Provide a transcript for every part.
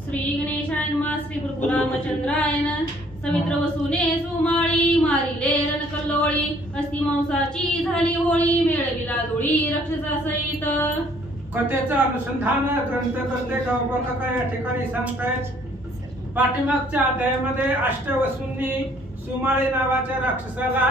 श्री गणेशाय नमः श्री गुरुरामचंद्राय नमः सवित्र वसुने सुमाळी मारिले रण कल्लोळी अस्ति मांसाची झाली होळी मेळविला दोळी राक्षसा सहित कथेचं अनुसंधान ग्रंथकर्ते गौपका या ठिकाणी सांगतायत। पाठीमागच्या अध्यायामध्ये अष्टवसूंनी सुमाळी नावाच्या राक्षसाला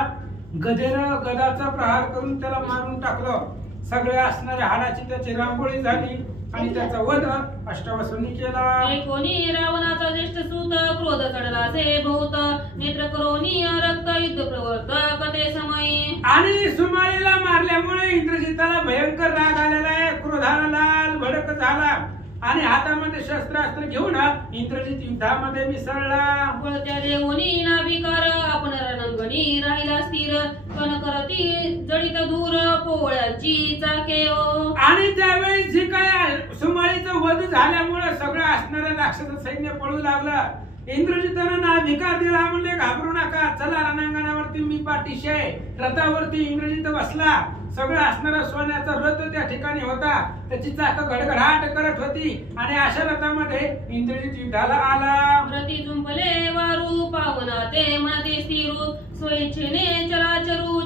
गदाचा प्रहार करून त्याला मारून टाकलं। सगळ्या असणाऱ्या हाडाची त्याची रांगोळी झाली आणि त्याचा वध अष्टवसूंनी केला। कोणी रावणाचा ज्येष्ठ सूत क्रोध चढला से बहुत नेत्र करोनी रक्त युद्ध प्रवर्त कथे समयी आणि सुमाळीला मारल्यामुळे इंद्रजिताला भयंकर राग आलेला आहे। क्रोधाला लाल भडक झाला आणि हातामध्ये शस्त्रास्त्र घेऊन इंद्रजित युद्धामध्ये मिसळला। बळत्या देवोनी नाविकार आपण रणंगणी राहिला स्थिर कन करती जडित दूर पोळ्याची चाके आणि त्यावेळी जी काय सुमाळीचं वध झाल्यामुळे सगळं असणारं राक्षस सैन्य पळू लागलं। इंद्रजितानं नाविकार दिला, म्हणले घाबरू नका, चला रणांगणावरती मी पाठीशी आहे। रथावरती इंद्रजित बसला। सगळं असणारा सोन्याचा रथ त्या ठिकाणी होता, त्याची चाक गडगडाट करत होती आणि अशा रथामध्ये इंद्रजित युद्धाला आला। रती झुंपले वारू पावना ते मनते स्थिरू स्वइच्छेने चराचरू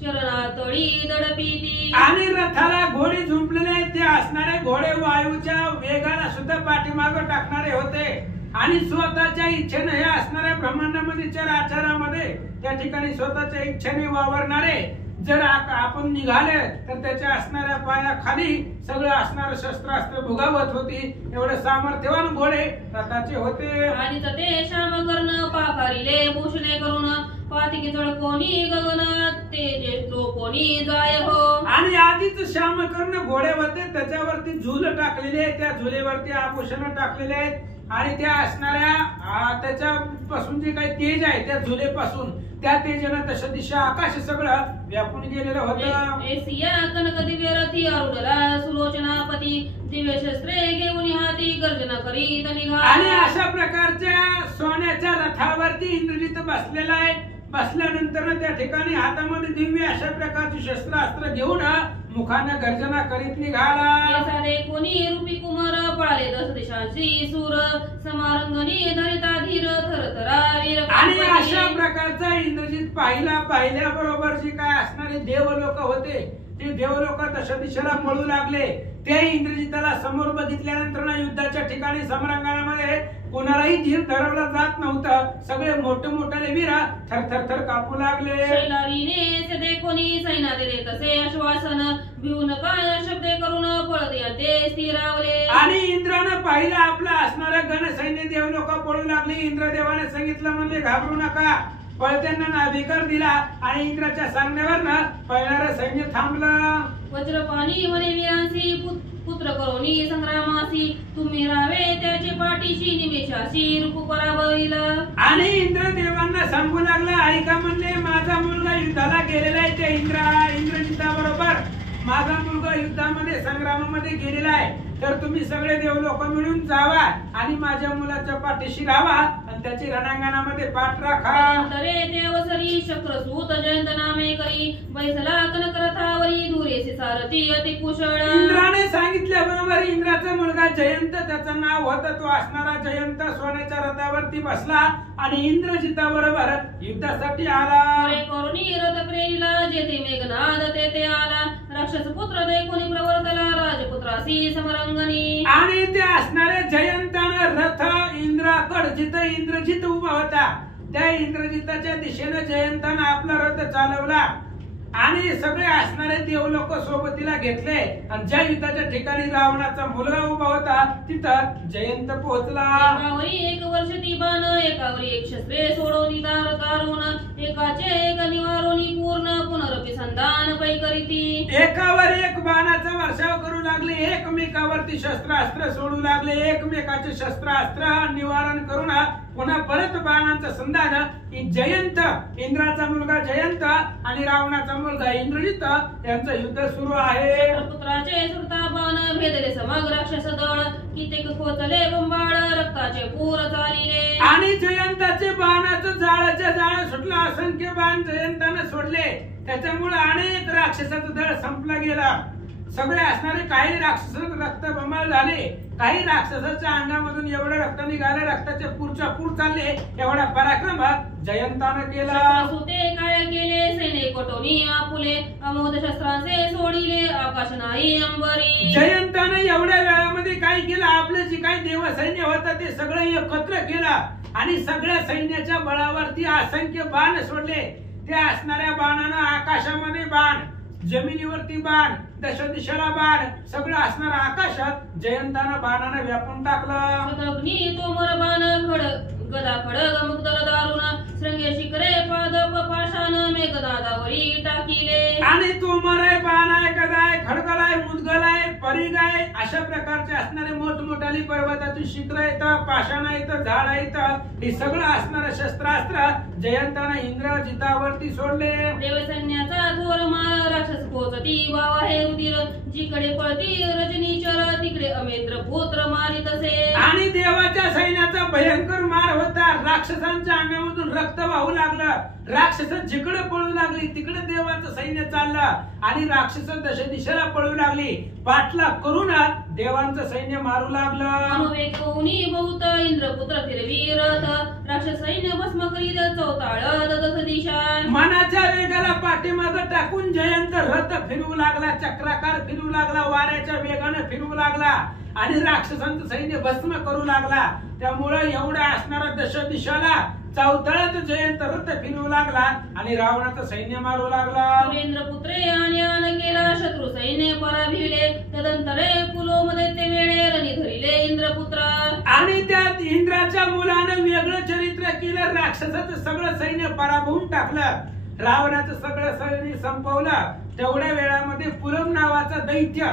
चरणातळी दडपीती आणि रथाला घोडे झुंपलेले ते असणारे घोडे वायूच्या वेगाला सुद्धा पाठीमागे टाकणारे होते आणि स्वतःच्या इच्छेने हे असणाऱ्या ब्रह्मांडामध्ये चराचरामध्ये त्या ठिकाणी स्वतःच्या इच्छेने वावरणारे जर आपण निघाले तर त्याच्या असणाऱ्या पायाखाली सगळं असणारं शस्त्रास्त्र भुगावत होती। एवढे सामर्थ्यवान घोडे रथाचे होते। आणि ते श्याम कर्ण पाखारिले भूषणे करून पातिकी जळकोनी गगन तेजे कोणी जाय हो। आणि आधीच श्यामकर्ण घोडे होते, त्याच्यावरती झूल टाकलेले आहे, त्या झुलेवरती आभूषण टाकलेले आहेत आणि त्या असणाऱ्या त्याच्यापासून जे काही तेज आहे त्या झुलेपासून त्या तेजानं तशा दिशा आकाश सगळं व्यापून गेलेलं होतं। एसिया कनक दिव्य रथी अरुणला सुलोचनापती दिव्य शस्त्रे घेऊन हाती गर्जना करीत निघा। आणि अशा प्रकारच्या सोन्याच्या रथावरती इंद्रजित बसलेला आहे। बसल्यानंतर त्या ठिकाणी हातामध्ये दिव्य अशा प्रकारची शस्त्रास्त्र घेऊन मुखाने गर्जना करीत निघाला। सारे कोणी रूपी कुमार पळाले 10 दिशांची सूर समारंगणी धरिता धीर थरथरा वीर। आणि अशा प्रकारचा इंद्रजित पाहिल्याबरोबर जी काय असणारे देवलोक होते ते देवलोक दश दिशेला पळू लागले। ते इंद्रजिताला समोर बघितल्यानंतर युद्धाच्या ठिकाणी समरांगणामध्ये कोणालाही धीर धरवला जात नव्हतं। सगळे मोठे मोठे वीर थरथर कापू लागले। शैलारीने सदे कोणी सैना देते तसे आश्वासन भिवून काय शब्द करून पळत ते स्थिरावले। आणि इंद्रानं पाहिलं आपलं असणारं गण सैन्य देवलोक पळू लागले। इंद्रदेवाने सांगितलं, म्हणले घाबरू नका। पळत्यांना नाभिकार दिला आणि इंद्राच्या सांगण्यावरनं पळणारं सैन्य थांबलं। वज्रपाणी म्हणे वीरांसी पुत्र करोनी संग्रामासी तुम्ही राहावे त्याचे पाठीशी निमेषासी रूप पराभवील। आणि इंद्रदेवांना सांगू लागला, ऐका, म्हणले माझा मुलगा युद्धाला गेलेला आहे। ते इंद्रजिता बरोबर माझा मुलगा युद्धामध्ये संग्रामामध्ये गेलेला आहे, तर तुम्ही सगळे देवलोक मिळून जावा आणि माझ्या मुलाच्या पाठीशी राहा आणि त्याची रणांगणामध्ये पाठ राखा। तरे देवसरी शक्रसूत जयंत नामे करी बैसला कनक रथावरी दुरेसी सारथी अति कुशळ। इंद्राने सांगितल्याबरोबर इंद्राचा मुलगा जयंत, त्याचं नाव होतं, तो असणारा जयंत सोन्याच्या रथावरती बसला आणि इंद्रजिता बरोबर युद्धासाठी आला। करुणी रथ प्रेरीला जेथे मेघनाद तेथे आला राक्षस पुत्र देखोनी प्रवर्तला राजपुत्रासी समरंगणी। आणि ते असणारे जयंतानं रथ इंद्राकड जिथे इंद्रजित उभा होता त्या इंद्रजिताच्या दिशेने जयंतानं आपला रथ चालवला आणि सगळे असणारे देवलोक सोबतीला घेतले आणि ज्या युद्धाच्या ठिकाणी रावणाचा मुलगा उभा होता तिथं जयंत पोहोचला। एकावरी 1 वर्ष ती बाण एकावरी 1 शस्त्रे सोडवली दार दारुण एकाचे एक निवारोनी पूर्ण पुनरपि संधान पै करीती। एकावर एक बाणाचा वर्षाव करू लागले, एकमेकावरती शस्त्रास्त्र सोडू लागले, एकमेकाचे शस्त्रास्त्र निवारण करून पुन्हा परत बाणांचं संधान। जयंत इंद्राचा मुलगा जयंत आणि रावणाचा मुलगा इंद्रजित यांचं युद्ध सुरू आहे। पुत्राचे सुरता बाण भेदले समग्र राक्षस दळ कित्येक खोचले बंबाळ रक्ताचे पूर चालिले। आणि जयंताचे बाणाचं जाळाचे जाळ सुटलं, असंख्य बाण जयंताने सोडले, त्याच्यामुळे अनेक राक्षसाचं दळ संपला गेला। सगळे असणारे काही राक्षस रक्त बंबाळ झाले, काही राक्षसाच्या अंगामधून एवढं रक्त निघाले, रक्ताचे पुरच्या पूर चालले, एवढा पराक्रम जयंतानं केला. सुते काय केले सैने कोटोनी आपुले अमोद शस्त्रांचे सोडिले आकाश नाही अंबरी. जयंतानं एवढ्या वेळामध्ये काय केलं, आपलं जे काही देव सैन्य होतं ते सगळं एकत्र केलं आणि सगळ्या सैन्याच्या बळावरती असंख्य बाण सोडले. त्या असणाऱ्या बाणानं आकाशामध्ये बाण, जमिनीवरती बाण, दश दिशेला बाण, सगळं असणार आकाशात जयंतानं बाणानं व्यापून टाकलं. अग्नी तोमर बाण गदा खडग मुग्धर दारुण श्रृंगे शिखरे पादप पाषाण मेघनादावरी टाकिले. आणि तोमर आहे, बाण आहे, गदा आहे, खडगल आहे, मुदगल आहे, परिग आहे, अशा प्रकारचे असणारे मोठमोठाली पर्वताची शिखर येतं, पाषाण येतं, झाड येतं, हे सगळं असणारं शस्त्रास्त्र जयंतानं इंद्रजितावरती सोडले. देवसैन्याचा थोर मार राक्षस पोचती वावा हे रुधिर जिकडे पळती रजनीचर तिकडे अमेंद्र पुत्र मारित असे. आणि देवाच्या सैन्याचा भयंकर मार होता. राक्षसांच्या अंगामधून रक्त वाहू लागलं, राक्षस जिकडे पळू लागली तिकडे देवाचं सैन्य चाललं आणि राक्षस दश दिशेला पळू लागली. पाठलाग करून देवांचं सैन्य मारू लागलं. अनुवेकोनी बहुत इंद्रपुत्र फिरवी रथ राक्षस सैन्य भस्म करीत चौताळ ददस दिशा. मनाच्या वेगाला पाठीमागं टाकून जयंत रथ फिरवू लागला, चक्राकार फिरवू लागला, वाऱ्याच्या वेगाने फिरवू लागला आणि राक्षसांचं सैन्य भस्म करू लागला. त्यामुळे एवढा असणारा दश दिशाला चौथळ्यात जयंत रथ फिरवू लागला आणि रावणाचं सैन्य मारू लागला. सुरेंद्रपुत्रे आण्यान केला शत्रू सैन्य पराभिले तदंतरे कुलोमध्ये ते वेळे रणी धरिले इंद्रपुत्र. आणि त्यात इंद्राच्या मुलानं वेगळं चरित्र केलं, राक्षसाचं सगळं सैन्य पराभवून टाकलं, रावणाचं सगळं सैन्य संपवलं. तेवढ्या वेळामध्ये पुलम नावाचा दैत्य,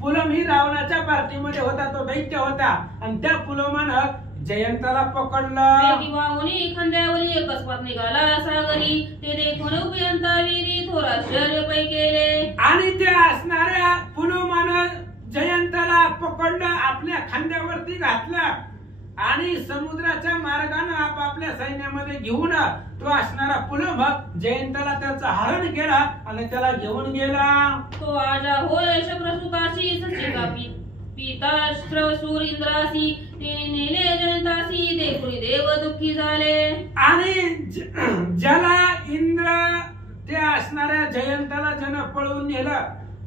पुलम ही रावणाच्या पार्टीमध्ये होता, तो दैत्य होता आणि त्या पुलमानं जयंताला पकडलं. वाहुनी खांद्यावरी अकस्मात निघाला सागरी ते देखून उभयंता वीरी थोर आश्चर्य पै केले. आणि त्या असणाऱ्या पुलमानं जयंताला पकडलं, आपल्या खांद्यावरती घातलं आणि समुद्राच्या मार्गाने आपापल्या सैन्यामध्ये घेऊन तो असणारा पुलम जयंताला त्याचं हरण केला आणि त्याला घेऊन गेला. तो आजा होय शक्रसुताशी सचिका पिताश्रसूर इंद्रासी ते नेले जयंतासी देखून देव दुःखी झाले. आणि ज्याला इंद्र त्या असणाऱ्या जयंताला जन पळवून नेलं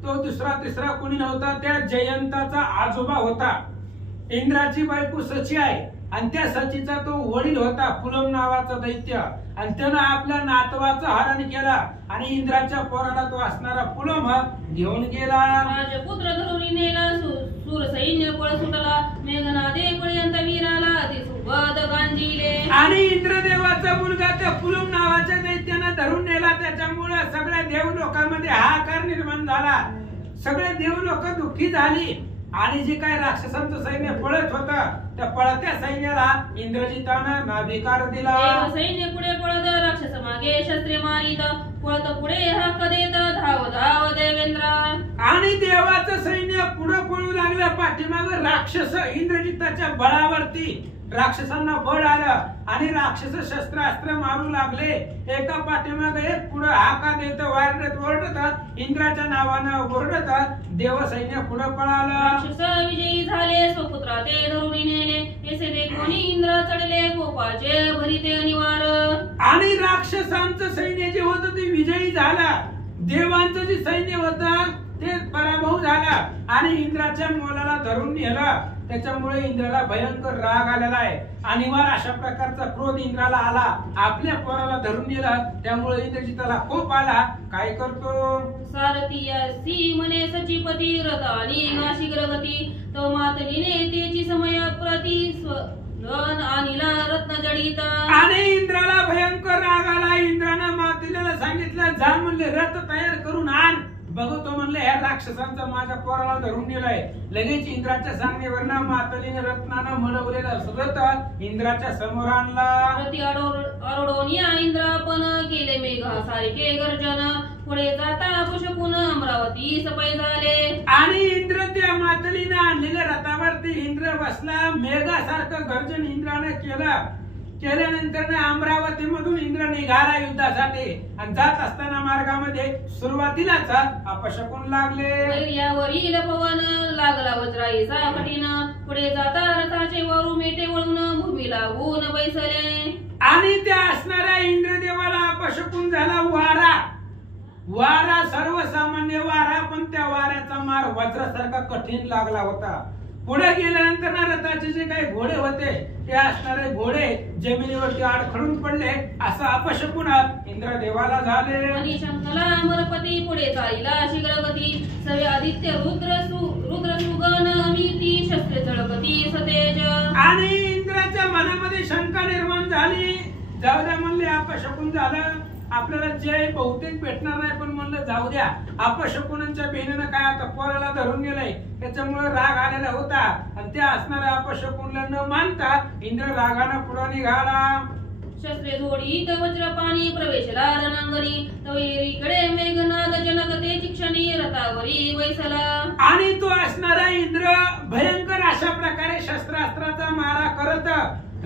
तो दुसरा तिसरा कोणी नव्हता, त्या जयंताचा आजोबा होता. इंद्राची बायको सची आहे आणि त्या सचीचा तो वडील होता पुलम नावाचा दैत्य आणि त्यानं आपल्या नातवाचं हरण केलं आणि इंद्राच्या पोराला तो असणारा पुलम घेऊन गेला. राजपुत्र धरून नेला सूर सैन्य पळ सुटला मेघनादे पर्यंत वीराला ते सुबद गांजीले. आणि इंद्रदेवाचा मुलगा त्या पुलम नावाच्या दैत्यानं धरून नेला. त्याच्यामुळे सगळ्या देव लोकांमध्ये हाहाकार निर्माण झाला, सगळे देव लोक दुःखी झाली आणि जे काही राक्षसांचं सैन्य पळत होतं त्या पळत्या सैन्याला इंद्रजितानं नाभिकार दिला. सैन्य पुढे पळत राक्षस मागे शस्त्रे मारित पळत पुढे हाक देत धाव धाव देवेंद्र. आणि देवाचं सैन्य पुढे पळू लागलं, पाठीमागे राक्षस इंद्रजिताच्या बळावरती राक्षसांना बळ आलं आणि राक्षस शस्त्रास्त्र मारू लागले. एका पाठीमागे एक पुढे हाका देत वारडत ओरडत इंद्राच्या नावानं ओरडत देव सैन्य पुढे पळालं. राक्षस विजयी झाले स्वपुत्रा ते धरून नेले ऐसे देखोनी इंद्र चढले कोपाचे भरिते अनिवार. आणि राक्षसांचं सैन्य जे होतं ते विजयी झालं, देवांचं जे सैन्य होतं ते पराभव झाला आणि इंद्राच्या मुलाला धरून नेलं. त्याच्यामुळे इंद्राला भयंकर राग आलेला आहे. अनिवार्य अशा प्रकारचा क्रोध इंद्राला आला, आपल्या पोराला धरून नेलं. त्यामुळे इंद्रजिताला खूप आला. काय करतो सारथी म्हणे सचिपती रथ आणि शीघ्र गती तो मातलीने तेची समय प्रति आणिला रत्न जडित. आणि इंद्राला भयंकर राग आला. इंद्रानं मातलीला सांगितलं जा म्हणले रथ तयार करून आण. बघतो म्हणले ह्या राक्षसांचा माझ्या पोराला धरून नेलाय. लगेच इंद्राच्या सांगण्यावरनं मातलीने रत्नानं मळवलेला रथ इंद्राच्या समोर आणला. रथी अरोडोनिया इंद्र पण केले मेघा सारखे गर्जन पुढे जाता पुष्पून अमरावती सपय झाले. आणि इंद्र त्या मातलीने आणलेल्या रथावरती इंद्र बसला. मेघासारखं गर्जन इंद्राने केलं. केल्यानंतर अमरावती मधून इंद्र निघाला युद्धासाठी आणि जात असताना मार्गामध्ये सुरुवातीलाच अपशकुन लागले. वैर्यावरील पवन लागला वज्राईचा कठीण, पुढे जाता रथाचे वरू मेटे वळून भूमी लागून बैसले. आणि त्या असणाऱ्या इंद्रदेवाला अपशकुन झाला वारा सर्वसामान्य वारा, पण त्या वाऱ्याचा मार वज्रासारखा कठीण लागला होता. पुढे गेल्यानंतर रथाचे जे काही घोडे होते ते असणारे घोडे जमिनीवरती आडखडून पडले. असं अपशकुन इंद्रदेवाला झाले. आणि शंखला अमरपती पुढे चालिला शीघ्रगती, सवे आदित्य रुद्र सुगण अमिती शस्त्रे चळपती सतेज. आणि इंद्राच्या मनामध्ये शंका निर्माण झाली. जाऊ द्या म्हणले, अपशकुन झालं, आपल्याला जय बहुतेक भेटणार नाही, पण म्हणलं जाऊ द्या. अपशकुनांच्या बहिणीनं काय आता पोराला धरून गेलंय, त्याच्यामुळे राग आलेला होता. आणि त्या असणाऱ्या अपशकुनला न मानता इंद्र रागानं पुढे निघाला. शस्त्रे जोडीत वज्रपाणी प्रवेशला रणांगणी, तवेरीकडे मेघनाद जनकते चिक्षणी रथावरी बैसला. आणि तो असणारा इंद्र भयंकर अशा प्रकारे शस्त्रास्त्राचा मारा करत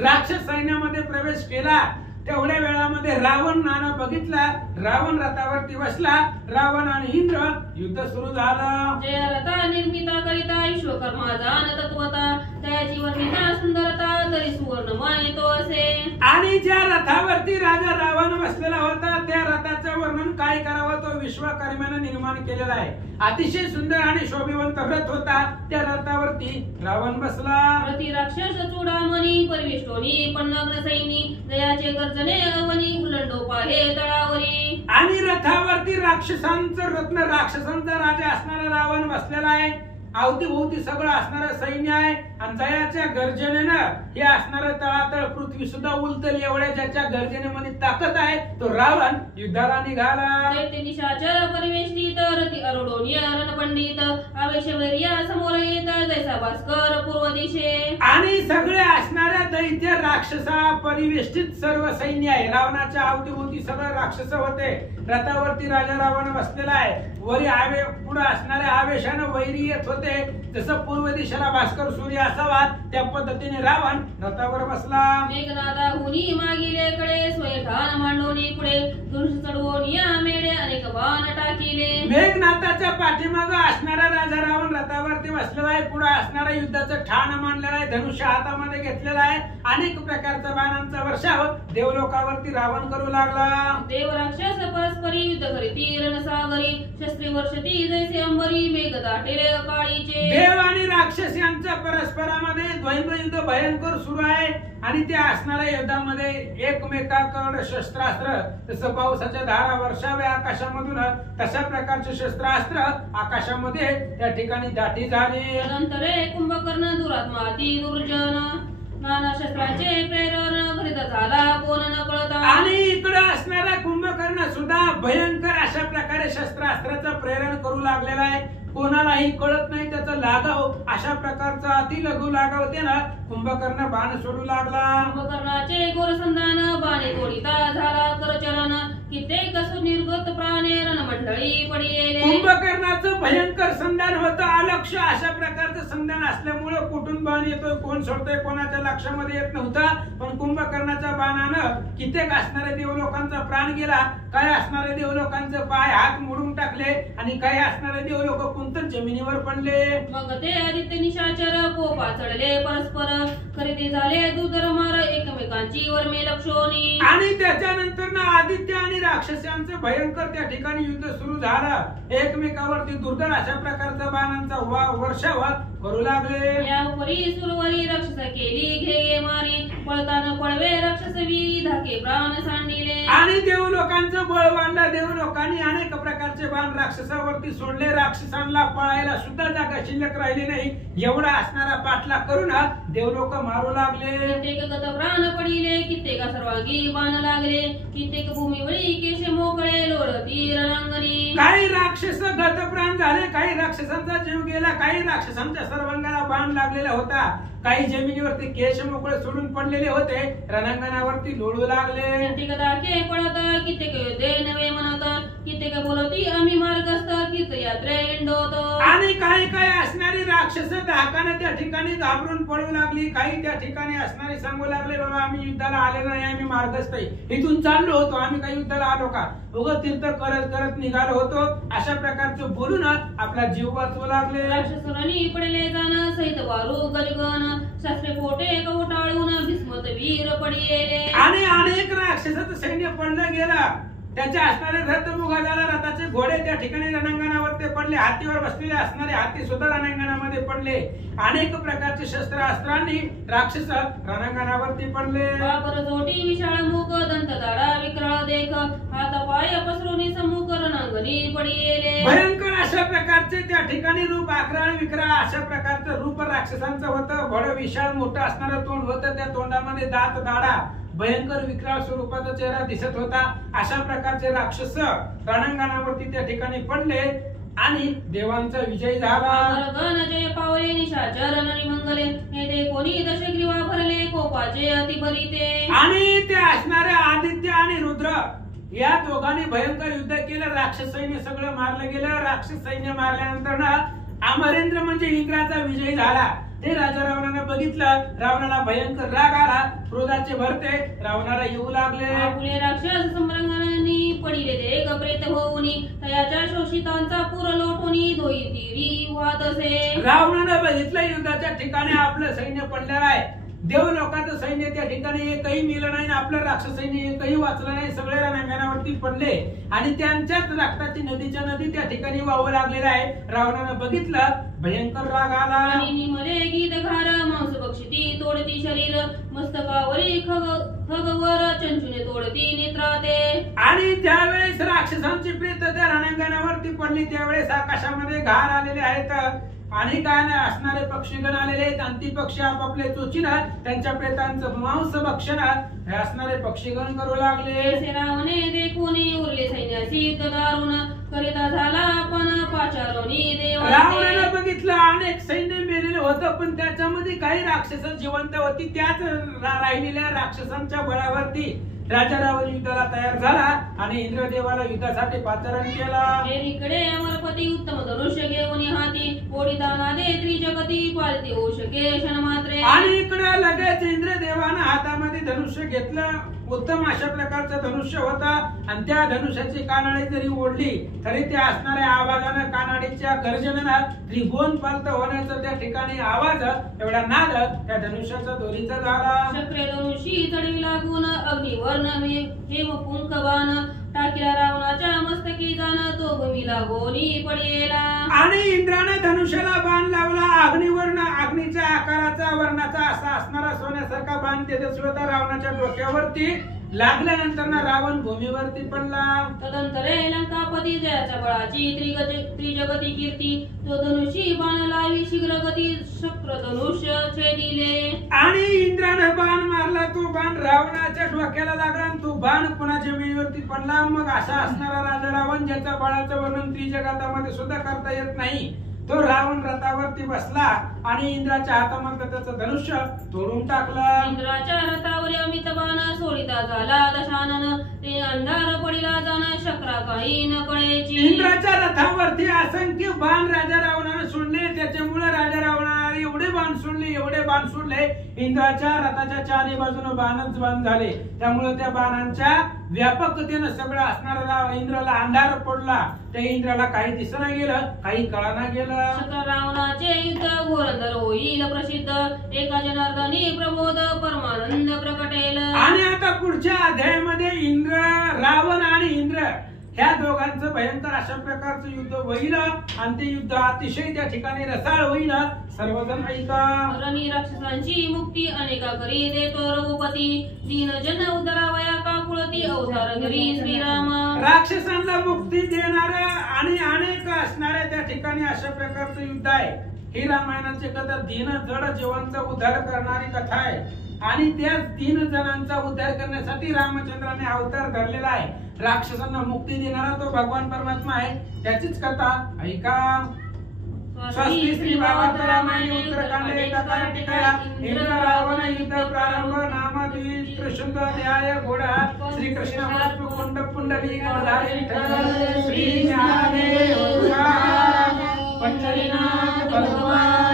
राक्षस सैन्यामध्ये प्रवेश केला. तेवढ्या वेळामध्ये रावण नाना बघितला. रावण रथावरती बसला. रावण आणि इंद्र युद्ध सुरू झालं. जय रथा निर्मिता करिता विश्वकर्मा जाण तत्वता, त्याची वर्णिता सुंदरता तरी सुवर्णमय तो असे. आणि ज्या रथावरती राजा रावण बसलेला होता त्या रथाचं वर्णन काय करावं, तो विश्वकर्म्यानं निर्माण केलेला आहे. अतिशय सुंदर आणि शोभिवंत रथ होता. त्या रथावरती रावण बसला. प्रति राक्षस चूडामणी परिविष्टोनी पन्नग्न सैनी, जयाचे गर्जने अवनी उल्लंडो पाहे तळावरी. आणि रथावरती राक्षसांचं रत्न, राक्षसांचा राजा असणारा रावण बसलेला आहे. अवतीभोवती सगळं असणारं सैन्य आहे. आणि जयाच्या गर्जनेनं हे असणारं तळातळ पृथ्वी सुद्धा उलटली. एवढ्या ज्याच्या गर्जनेमध्ये ताकद आहे तो रावण युद्धाला निघाला. दैत्य निशाचर परिवेष्टित रती अरुडोनी रणपंडित, आवेशवैर्या समोर येत जैसा भास्कर पूर्व दिशे. आणि सगळे असणाऱ्या दैत्य राक्षसा परिवेष्टित सर्व सैन्य आहे. रावणाच्या अवतीभोवती सगळे राक्षस होते. रथावरती राजा रावण बसलेला आहे. वरी पुढे असणाऱ्या आवेशानं वैरी येत होते. जसं पूर्व दिशेला भास्कर सूर्य असावा त्या पद्धतीने रावण रथावर बसला. मेघनादाहुनी मागिलेकडे स्वयंठान मांडोनी पुढे, धनुष चढवून या मेढे अनेक बाण टाकिले. मेघनाथाच्या पाठीमागे असणारा राजा रावण रथावरती बसलेला आहे. पुढे असणारा युद्धाचं ठाण मांडलेलं आहे. धनुष्य हातामध्ये घेतलेला आहे. अनेक प्रकारच्या बाणांचा वर्षाव देवलोकावरती रावण करू लागला. देव राक्षस परस्परी युद्ध करीती रणसागरी, शस्त्री वर्षती जैसे अंबरी मेघ दाटेले अकाळीचे. देव आणि राक्षस यांच्या परस्परामध्ये द्वंद्व युद्ध भयंकर सुरू आहे. आणि त्या असणाऱ्या युद्धामध्ये एकमेकांकडे शस्त्रास्त्र, जसं पावसाच्या धारा वर्षावे आकाशामधून तशा प्रकारचे शस्त्रास्त्र आकाशामध्ये त्या ठिकाणी दाटी झाली. नंतरे कुंभकर्ण दुरात्माती दुर्जन, नाना शस्त्रांचे प्रेरण घरीत झाला कोण न कळता. आणि इकडे असणारा कुंभकर्ण सुद्धा भयंकर अशा प्रकारे शस्त्रास्त्राचं प्रेरण करू लागलेला आहे. कोणालाही कळत नाही त्याचं लागाव अशा प्रकारचा अति लघु लागाव त्यानं कुंभकर्ण बाण सोडू लागला. कुंभकर्णाचे गोरसंधान बाणे तोडिता झाला करचरण, कित्येक सुनिर्गत प्राणे रणमंडळी पडिले. कुंभकर्णाचं भयंकर संधान होतं. अलक्ष अशा प्रकारचं संधान असल्यामुळे कुठून बाण येतोय, कोण सोडतोय, कोणाच्या लक्षामध्ये येत नव्हतं. पण कुंभकर्णाच्या बाणानं कित्येक असणाऱ्या देवलोकांचा प्राण गेला. काही असणारे देवलोकांचे पाय हात मोडून टाकले आणि काही असणारे देवलोक कुंतन जमिनीवर पडले. मग ते आदित्य निशाचर कोपा चढले परस्पर, खरेदी झाले दुर्धर मार एकमेकांची वर्मे लक्षोनी. आणि त्याच्यानंतर आदित्य आणि राक्षसांचं भयंकर त्या ठिकाणी युद्ध सुरू झालं. एकमेकावरती दुर्धर अशा प्रकारचा बाणांचा वर्षाव करू लागले. यावरी सुरवरी राक्षस केली घे मारी, पळताना पळवे राक्षस वीरी धाके प्राण सांडिले. आणि देवलोकांचं बळ वाढलं. देवलोकांनी अनेक प्रकारचे बाण राक्षसावरती सोडले. राक्षसांना पळायला सुद्धा जागा शिल्लक राहिली नाही. एवढा असणारा पाठला करून देवलोक मारू लागले. कित्येक गत प्राण पडिले, कित्येक सर्वांगी बाण लागले, कित्येक भूमीवरी केश मोकळे लोळती रणांगणी. काही राक्षस गतप्राण झाले, काही राक्षसांचा जीव गेला, काही राक्षसांच्या सर्वांगाला बाण लागलेला होता, काही जमिनीवरती केश मोकळे सोडून पडलेले होते, रणांगणावरती लोळू लागले. कित्येक दाखे पडत, कित्येक युद्धे नवे म्हणत, कित्येक बोलवती आम्ही मार्गस्थ तीर्थयात्रे इंडोत. आणि काही काही असणारी राक्षस धाकाने त्या ठिकाणी घाबरून पळू लागली. काही त्या ठिकाणी असणारे सांगू लागले, बाबा आम्ही युद्धाला आले नाही, आम्ही मार्गस्थ आहे, इथून चाललो होतो, आम्ही काही युद्धाला आलो का, उगाच तीर्थ करत करत निघालो होतो, अशा प्रकारचं बोलून आपला जीव वाचवू लागले. राक्षसरांनी पडले जाण सहित वारू गजगण शास्त्रे पोटे कवटाळून भीष्मत वीर पडिले. आणि अनेक राक्षसाचं सैन्य पडलं गेलं. त्याचे असणारे रथ मुघाला रथाचे घोडे त्या ठिकाणी रणांगणावर पडले. हातीवर बसलेले असणारे हाती सुद्धा रणांगणामध्ये पडले. अनेक प्रकारचे शस्त्रास्त्रांनी राक्षस रणांगणावरती पडले. बापर जोटी विशाळ मुख दंत दाडा विक्राळ देख हात पाय पसरून सम्मुख रणांगणी पडिले. भयंकर अशा प्रकारचे त्या ठिकाणी रूप आकराळ विक्राळ अशा प्रकारचं रूप राक्षसांचं होतं. भड विशाळ मोठं असणारं तोंड होतं. त्या तोंडामध्ये दात दाडा भयंकर विक्राळ स्वरूपाचा चेहरा दिसत होता. अशा प्रकारचे राक्षस रणांगणावरती त्या ठिकाणी पडले आणि देवांचा विजय झाला. जय पावले निशाचर मंगले नेते कोणी दशग्रीवा भरले कोपाचे अति भरिते. आणि ते असणारे आदित्य आणि रुद्र या दोघांनी भयंकर युद्ध केलं. राक्षस सैन्य सगळं मारलं गेलं. राक्षस सैन्य मारल्यानंतर ना अमरेंद्र म्हणजे इंद्राचा विजय झाला. ते राजा रावणाने बघितलं. रावणाला भयंकर राग आला. क्रोधाचे भरते रावणाला येऊ लागले. आपले राक्षस सम्रांगणांनी पडिलेले गप्रेत होऊनी तयाच्या शोषितांचा पूर लोटोनी दोई तिरी वाहत असे. रावणाने बघितलं युद्धाच्या ठिकाणी आपलं सैन्य पडलेलं आहे. देव लोकांचं सैन्य त्या ठिकाणी एकही मिळलं नाही. आपलं राक्षस सैन्य एकही वाचलं नाही. सगळे रणांगणावरती पडले आणि त्यांच्याच रक्ताची नदीच्या नदी त्या ठिकाणी वाहू लागलेला आहे. रावणानं बघितलं. भयंकर राग आला. मले गीत घार मांस बक्षिती तोडती शरीर मस्तकावरी खगवर चंचुने तोडती नेत्राते. आणि ज्यावेळेस राक्षसांची प्रेत त्या रणांगणावरती पडली त्यावेळेस आकाशामध्ये घार आलेले आहेत. आणि काय नाही असणारे पक्षीगण आलेले आहेत. अंती पक्षी आपापले चोचीना त्यांच्या प्रेतांचं मांस भक्षण हे असणारे पक्षीगण करू लागले. रावणे देखुनी उरले सैन्यासी दारुण करिता झाला पण पाचारोनी देव. रावणानं बघितलं अनेक सैन्य मेलेलं होतं पण त्याच्यामध्ये काही राक्षस जिवंत होती. त्याच राहिलेल्या राक्षसांच्या बळावरती राजा रावण युद्धाला तयार झाला आणि इंद्रदेवाला युद्धासाठी पाचारण केला. इकडे अमरपती उत्तम धनुष्य घेऊन हाती ओढी दाना दे त्रिजगती पालती होऊ शके क्षण मात्रे. आणि इकडे लगेच इंद्रदेवानं हातामध्ये धनुष्य घेतलं. उत्तम अशा प्रकारचं धनुष्य होता आणि त्या धनुष्याची कानाडी जरी ओढली तरी त्या असणाऱ्या आवाजानं कानाडीच्या गर्जनेनं त्रिभुवन पालत होण्याचा त्या ठिकाणी आवाज एवढा नाद त्या धनुष्याचा दोरीचा झाला. चक्रे धनुषी चढवी लागून अग्निवर्ण हेम पुंकवान टाकिला रावणाच्या मस्तकी जाण तो भूमीला गोनी पडेला. आणि इंद्राने धनुष्याला बाण लावला. अग्निवर्ण अग्नीच्या आकाराचा वर्णाचा असा असणारा सोन्यासारखा बाण तेजस्वी होता. रावणाच्या डोक्यावरती लागल्यानंतर ना रावण भूमीवरती पडला. तदंतरे लंकापती जयाच्या बळाची त्रिजगती कीर्ती तो धनुषी बाण लावी शीघ्र गती शक्र धनुष्य छेदिले. आणि इंद्राने बाण मारला. तो बाण रावणाच्या डोक्याला लागला आणि तो बाण पुन्हा जमिनीवरती पडला. मग असा असणारा राजा रावण ज्याच्या बाणाचं वर्णन त्रिजगतामध्ये सुद्धा करता येत नाही तो रावण रथावरती बसला आणि इंद्राच्या हातामध्ये त्याचं धनुष्य तोडून टाकलं. इंद्राच्या रथावर अमित बाण सोडिता झाला दशानन ते अंधार पडिला जाण शक्रा काही न कळेची. इंद्राच्या रथावरती असंख्य बाण राजा रावणाने सोडले. त्याच्यामुळे राजा रावणाने एवढे बाण सोडले इंद्राच्या रथाच्या चारही बाजूने बाणच बाण झाले. त्यामुळे त्या बाणांच्या व्यापकतेनं सगळं असणारा इंद्राला अंधार पडला. त्या इंद्राला काही दिसना गेलं काही कळना गेलं. रावणाचे युद्ध घोरंदर होईल प्रसिद्ध एका जनार्दनी प्रबोध परमानंद प्रकटेल. आणि आता पुढच्या अध्यायामध्ये रावण आणि इंद्र ह्या दोघांचं भयंकर अशा प्रकारचं युद्ध होईल आणि ते युद्ध अतिशय त्या ठिकाणी रसाळ होईल. सर्वजण ऐका. रणी राक्षसांची मुक्ती अनेका करी देतो रघुपती दीन जन उदरावया काकुळती अवतार घरी श्रीराम. राक्षसांना मुक्ती देणार आणि अनेक असणाऱ्या त्या ठिकाणी अशा प्रकारचं युद्ध आहे. ही रामायणाची कथा दीन जड जीवांचा उद्धार करणारी कथा आहे आणि त्या 3 जणांचा उद्धार करण्यासाठी रामचंद्राने अवतार धरलेला आहे. राक्षसांना मुक्ती देणारा तो भगवान परमात्मा आहे. त्याचीच कथा ऐका. स्वस्ति श्री भागवत रामायण उत्तरकांड एकाकार टीका इंद्र रावण युद्ध प्रारंभ नाम द्विज शुद्ध न्याय घोडा श्री कृष्ण कुंड पुंडली गौधारी श्री ज्ञानदेव तुकाराम पंढरीनाथ भगवान